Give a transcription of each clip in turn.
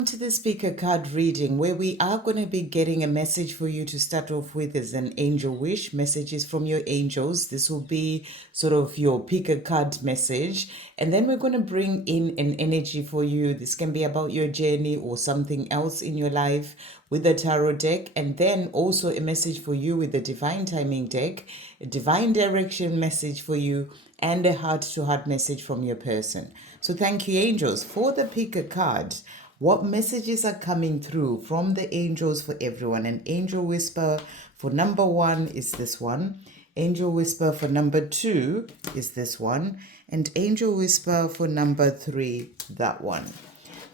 To the speaker card reading, where we are going to be getting a message for you to start off with is an angel wish, messages from your angels. This will be sort of your pick a card message, and then we're going to bring in an energy for you. This can be about your journey or something else in your life with the tarot deck, and then also a message for you with the divine timing deck, a divine direction message for you, and a heart to heart message from your person. So thank you, angels, for the pick a card. What messages are coming through from the angels for everyone? An angel whisper for number 1 is this one. Angel whisper for number 2 is this one. And angel whisper for number 3, that one.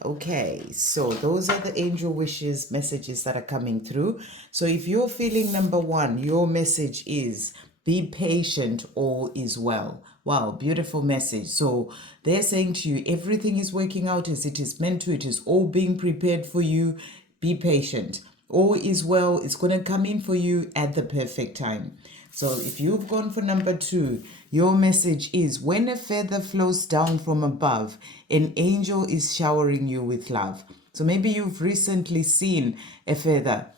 Okay, so those are the angel wishes messages that are coming through. So if you're feeling number 1, your message is be patient, all is well. Wow, beautiful message. So they're saying to you, everything is working out as it is meant to. It is all being prepared for you. Be patient. All is well. It's going to come in for you at the perfect time. So if you've gone for number 2, your message is when a feather flows down from above, an angel is showering you with love. So maybe you've recently seen a feather.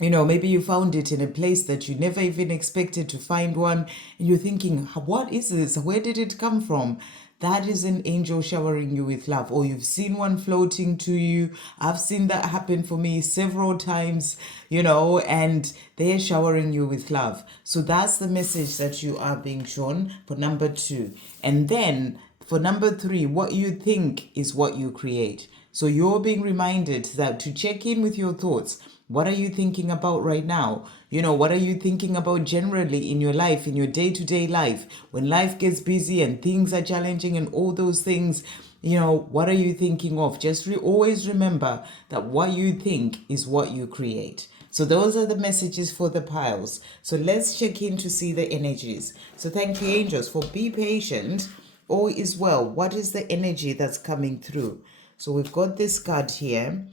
Maybe you found it in a place that you never even expected to find one, and you're thinking, what is this? Where did it come from? That is an angel showering you with love. Or you've seen one floating to you. I've seen that happen for me several times, and they're showering you with love. So that's the message that you are being shown for number 2. And then for number 3, what you think is what you create. So you're being reminded that to check in with your thoughts. What are you thinking about right now? What are you thinking about generally in your life, in your day-to-day life? When life gets busy and things are challenging and all those things, what are you thinking of? Just always remember that what you think is what you create. So those are the messages for the piles. So let's check in to see the energies. So thank you, angels, for be patient. All is well. What is the energy that's coming through? So we've got this card here,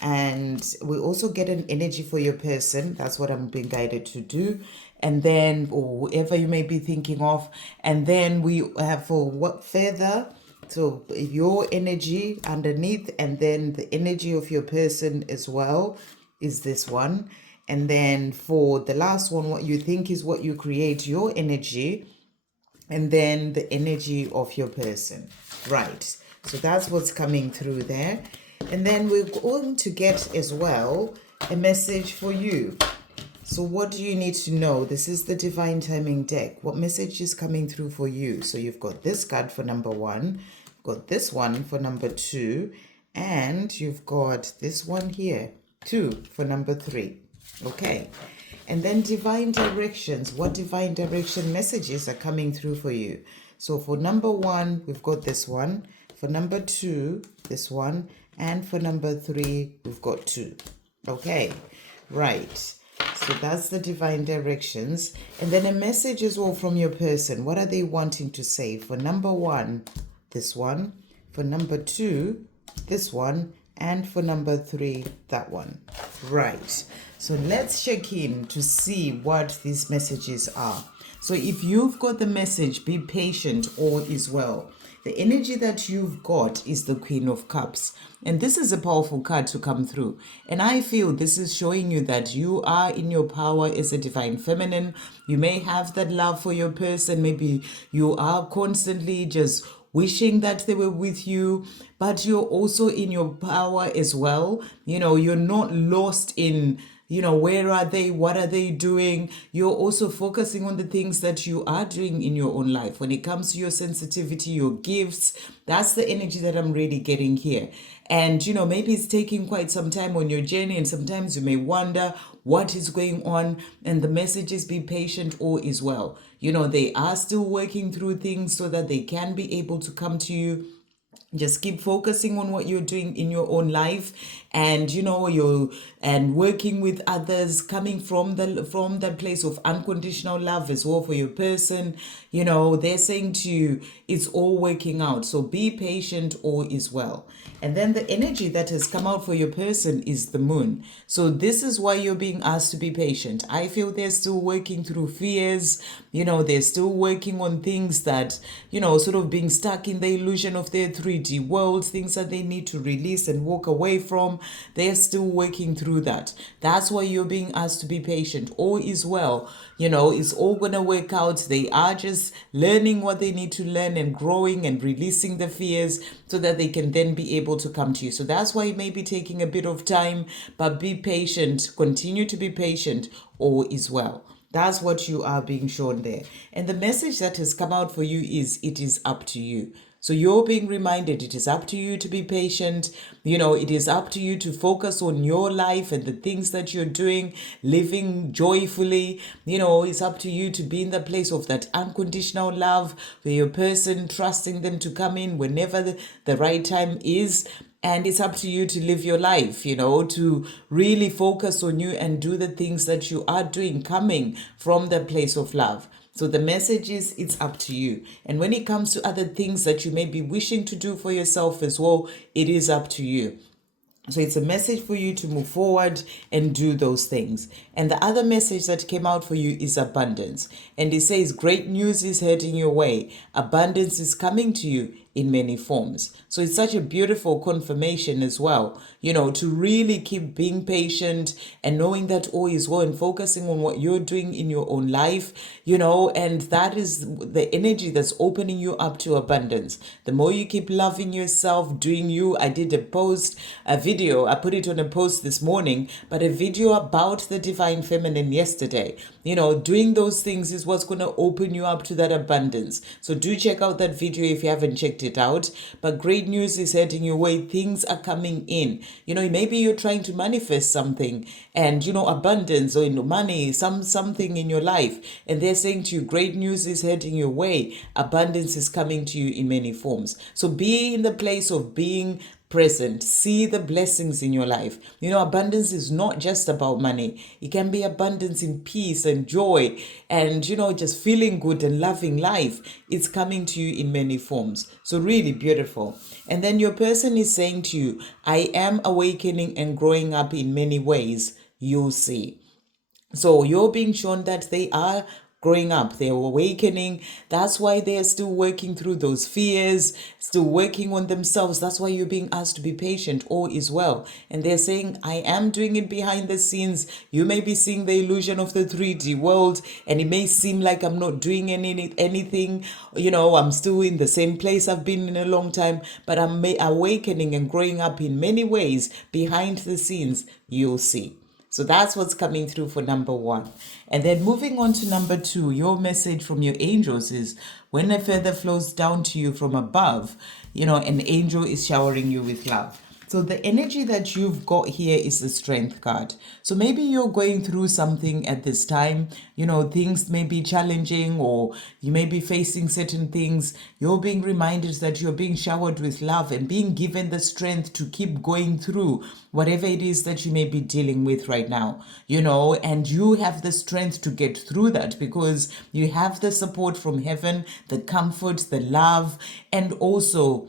and we also get an energy for your person. That's what I'm being guided to do. And then, or whoever you may be thinking of. And then we have for what feather. So your energy underneath, and then the energy of your person as well is this one. And then for the last one, what you think is what you create, your energy, and then the energy of your person. Right. So that's what's coming through there. And then we're going to get as well a message for you. So what do you need to know? This is the divine timing deck. What message is coming through for you? So you've got this card for number 1, got this one for number 2, and you've got this one here, 2 for number 3. Okay. And then divine directions. What divine direction messages are coming through for you? So for number 1, we've got this one. For number 2, this one. And for number 3, we've got 2. Okay, right. So that's the divine directions. And then a message as well from your person. What are they wanting to say? For number 1, this one. For number 2, this one. And for number 3, that one. Right. So let's check in to see what these messages are. So if you've got the message, be patient, all is well. The energy that you've got is the Queen of Cups. And this is a powerful card to come through. And I feel this is showing you that you are in your power as a divine feminine. You may have that love for your person. Maybe you are constantly just wishing that they were with you, but you're also in your power as well. You're not lost in where are they? What are they doing? You're also focusing on the things that you are doing in your own life. When it comes to your sensitivity, your gifts, that's the energy that I'm really getting here. And, maybe it's taking quite some time on your journey, and sometimes you may wonder what is going on. And the message is be patient, all is well. They are still working through things so that they can be able to come to you. Just keep focusing on what you're doing in your own life, and you're working with others, coming from that place of unconditional love as well for your person. They're saying to you, it's all working out. So be patient, all is well. And then the energy that has come out for your person is the moon. So this is why you're being asked to be patient. I feel they're still working through fears. They're still working on things that, sort of being stuck in the illusion of their 3D 3D world, things that they need to release and walk away from. They're still working through that. That's why you're being asked to be patient. All is well. It's all going to work out. They are just learning what they need to learn and growing and releasing the fears so that they can then be able to come to you. So that's why it may be taking a bit of time, but be patient. Continue to be patient. All is well. That's what you are being shown there. And the message that has come out for you is it is up to you. So you're being reminded it is up to you to be patient. It is up to you to focus on your life and the things that you're doing, living joyfully. It's up to you to be in the place of that unconditional love where your person trusting them to come in whenever the right time is. And it's up to you to live your life, to really focus on you and do the things that you are doing coming from the place of love. So the message is it's up to you. And when it comes to other things that you may be wishing to do for yourself as well, it is up to you. So it's a message for you to move forward and do those things. And the other message that came out for you is abundance. And it says great news is heading your way. Abundance is coming to you in many forms. So it's such a beautiful confirmation as well, to really keep being patient and knowing that all is well and focusing on what you're doing in your own life, and that is the energy that's opening you up to abundance. The more you keep loving yourself, doing you. I did a video, I put it on a post this morning, but a video about the divine feminine yesterday. Doing those things is what's going to open you up to that abundance. So do check out that video if you haven't checked it out. But great news is heading your way. Things are coming in. Maybe you're trying to manifest something and abundance or money, something in your life, and they're saying to you great news is heading your way. Abundance is coming to you in many forms. So be in the place of being present. See the blessings in your life. Abundance is not just about money. It can be abundance in peace and joy and, just feeling good and loving life. It's coming to you in many forms. So really beautiful. And then your person is saying to you, I am awakening and growing up in many ways. You'll see. So you're being shown that they are growing up, they're awakening. That's why they're still working through those fears, still working on themselves. That's why you're being asked to be patient. All is well. And they're saying, I am doing it behind the scenes. You may be seeing the illusion of the 3D world, and it may seem like I'm not doing anything. I'm still in the same place I've been in a long time, but I'm awakening and growing up in many ways behind the scenes. You'll see. So that's what's coming through for number 1. And then moving on to number 2, your message from your angels is when a feather flows down to you from above, an angel is showering you with love. So the energy that you've got here is the Strength card. So maybe you're going through something at this time, things may be challenging or you may be facing certain things. You're being reminded that you're being showered with love and being given the strength to keep going through whatever it is that you may be dealing with right now, and you have the strength to get through that because you have the support from heaven, the comfort, the love, and also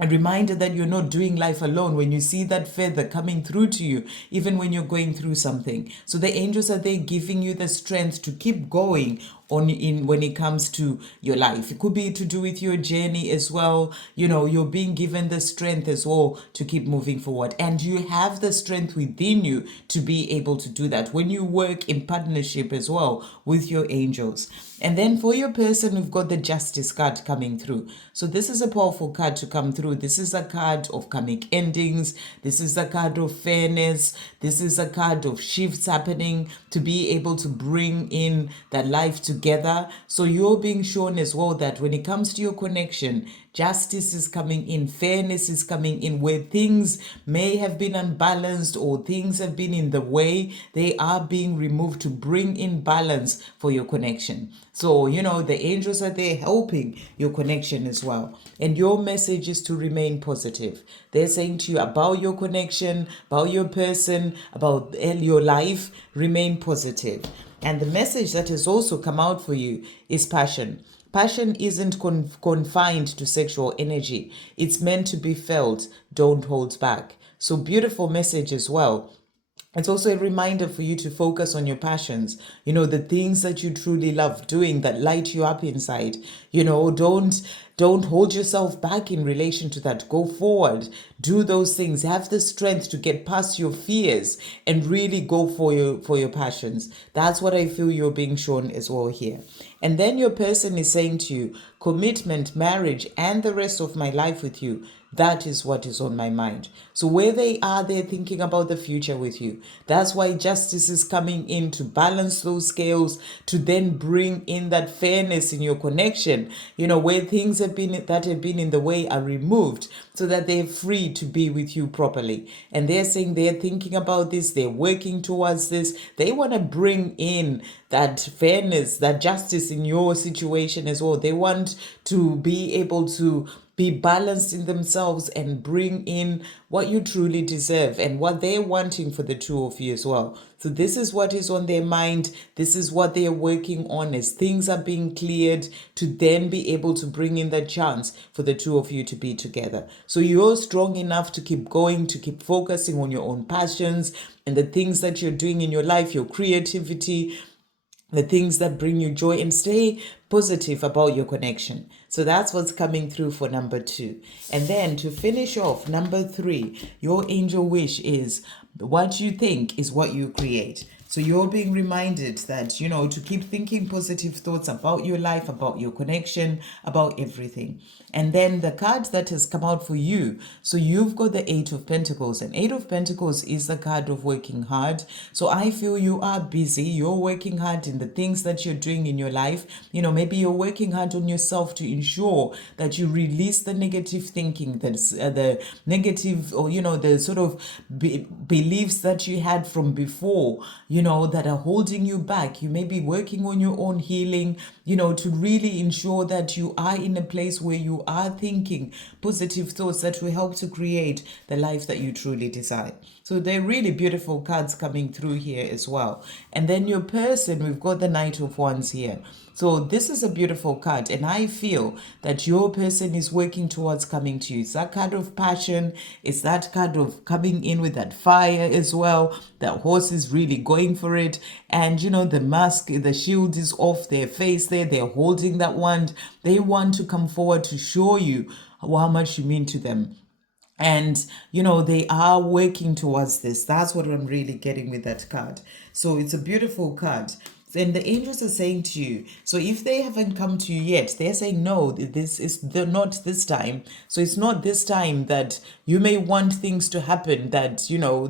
a reminder that you're not doing life alone when you see that feather coming through to you, even when you're going through something. So the angels are there giving you the strength to keep going when it comes to your life. It could be to do with your journey as well. You're being given the strength as well to keep moving forward. And you have the strength within you to be able to do that when you work in partnership as well with your angels. And then for your person, we've got the Justice card coming through. So this is a powerful card to come through. This is a card of karmic endings. This is a card of fairness. This is a card of shifts happening to be able to bring in that life together. So you're being shown as well that when it comes to your connection, justice is coming in, fairness is coming in, where things may have been unbalanced or things have been in the way, they are being removed to bring in balance for your connection. So, the angels are there helping your connection as well. And your message is to remain positive. They're saying to you about your connection, about your person, about your life, remain positive. And the message that has also come out for you is passion. Passion isn't confined to sexual energy. It's meant to be felt. Don't hold back. So beautiful message as well. It's also a reminder for you to focus on your passions, the things that you truly love doing that light you up inside. Don't Don't hold yourself back in relation to that. Go forward, do those things, have the strength to get past your fears and really go for your passions. That's what I feel you're being shown as well here. And then your person is saying to you, commitment, marriage, and the rest of my life with you. That is what is on my mind. So where they are, they're thinking about the future with you. That's why justice is coming in to balance those scales, to then bring in that fairness in your connection, where things have been in the way are removed so that they're free to be with you properly. And they're saying they're thinking about this, they're working towards this. They want to bring in that fairness, that justice in your situation as well. They want to be able to be balanced in themselves and bring in what you truly deserve and what they're wanting for the two of you as well. So this is what is on their mind. This is what they are working on as things are being cleared, to then be able to bring in the chance for the two of you to be together. So you're strong enough to keep going, to keep focusing on your own passions and the things that you're doing in your life, your creativity, the things that bring you joy, and stay positive about your connection. So that's what's coming through for number 2. And then to finish off, number 3, your angel wish is what you think is what you create. So you're being reminded that, to keep thinking positive thoughts about your life, about your connection, about everything. And then the card that has come out for you. So you've got the 8 of Pentacles, and 8 of Pentacles is the card of working hard. So I feel you are busy. You're working hard in the things that you're doing in your life. Maybe you're working hard on yourself to ensure that you release the negative thinking, that's the negative, or, the sort of beliefs that you had from before, that are holding you back. You may be working on your own healing, to really ensure that you are in a place where you are thinking positive thoughts that will help to create the life that you truly desire. So they're really beautiful cards coming through here as well. And then your person, we've got the Knight of Wands here. So this is a beautiful card, and I feel that your person is working towards coming to you. It's that card of passion. It's that card of coming in with that fire as well. That horse is really going for it. And, the mask, the shield is off their face there. They're holding that wand. They want to come forward to show you how much you mean to them. And, they are working towards this. That's what I'm really getting with that card. So it's a beautiful card. And the angels are saying to you, so if they haven't come to you yet, they're saying, no, they're not this time. So it's not this time that you may want things to happen, that,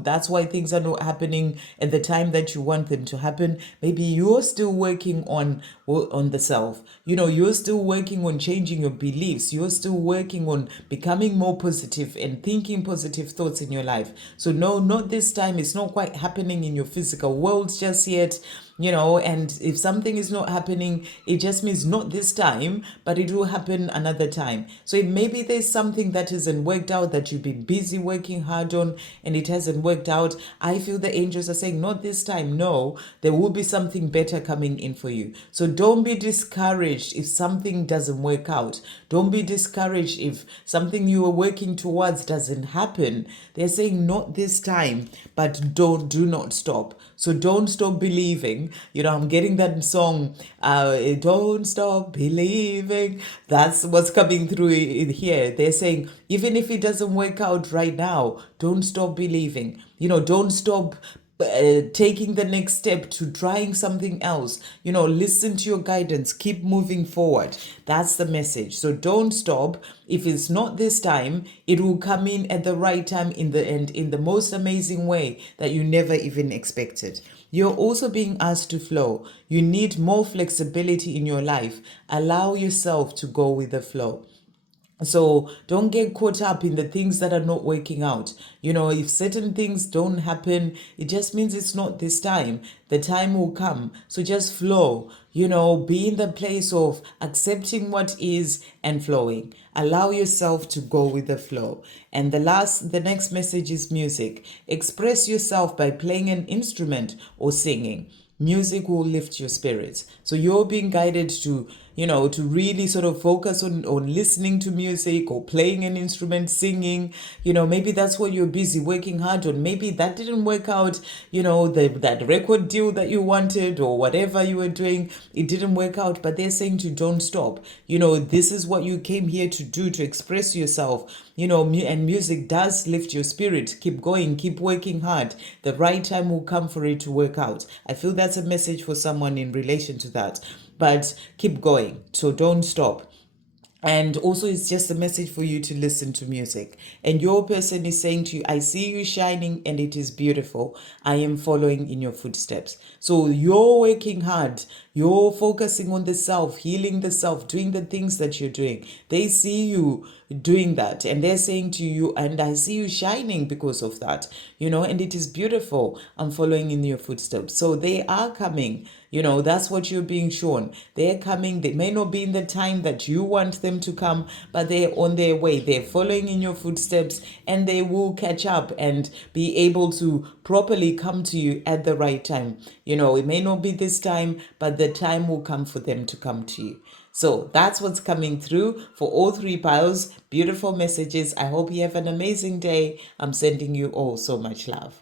that's why things are not happening at the time that you want them to happen. Maybe you're still working on the self. You're still working on changing your beliefs. You're still working on becoming more positive and thinking positive thoughts in your life. So no, not this time. It's not quite happening in your physical world just yet. And if something is not happening, it just means not this time, but it will happen another time. So maybe there's something that hasn't worked out that you've been busy working hard on and it hasn't worked out. I feel the angels are saying, not this time. No, there will be something better coming in for you. So don't be discouraged if something doesn't work out. Don't be discouraged if something you are working towards doesn't happen. They're saying not this time, but do not stop. So don't stop believing. I'm getting that song, don't stop believing. That's what's coming through in here. They're saying, even if it doesn't work out right now, don't stop believing. Don't stop taking the next step to trying something else. Listen to your guidance, keep moving forward. That's the message. So don't stop. If it's not this time, it will come in at the right time, in the end, in the most amazing way that you never even expected. You're also being asked to flow. You need more flexibility in your life. Allow yourself to go with the flow. So don't get caught up in the things that are not working out. If certain things don't happen, it just means it's not this time. The time will come. So just flow, be in the place of accepting what is and flowing. Allow yourself to go with the flow. And the next message is music. Express yourself by playing an instrument or singing. Music will lift your spirits. So you're being guided to to really sort of focus on listening to music or playing an instrument, singing. Maybe that's what you're busy working hard on. Maybe that didn't work out, that record deal that you wanted or whatever you were doing, it didn't work out, but they're saying to don't stop. This is what you came here to do, to express yourself. And music does lift your spirit. Keep going, keep working hard. The right time will come for it to work out. I feel that's a message for someone in relation to that. But keep going, so don't stop. And also, it's just a message for you to listen to music. And your person is saying to you, I see you shining and it is beautiful. I am following in your footsteps. So you're working hard. You're focusing on the self, healing the self, doing the things that you're doing. They see you doing that and they're saying to you, and I see you shining because of that, and it is beautiful. I'm following in your footsteps. So they are coming. That's what you're being shown. They're coming. They may not be in the time that you want them to come, but they're on their way. They're following in your footsteps and they will catch up and be able to properly come to you at the right time. It may not be this time, but the time will come for them to come to you. So that's what's coming through for all three piles. Beautiful messages. I hope you have an amazing day. I'm sending you all so much love.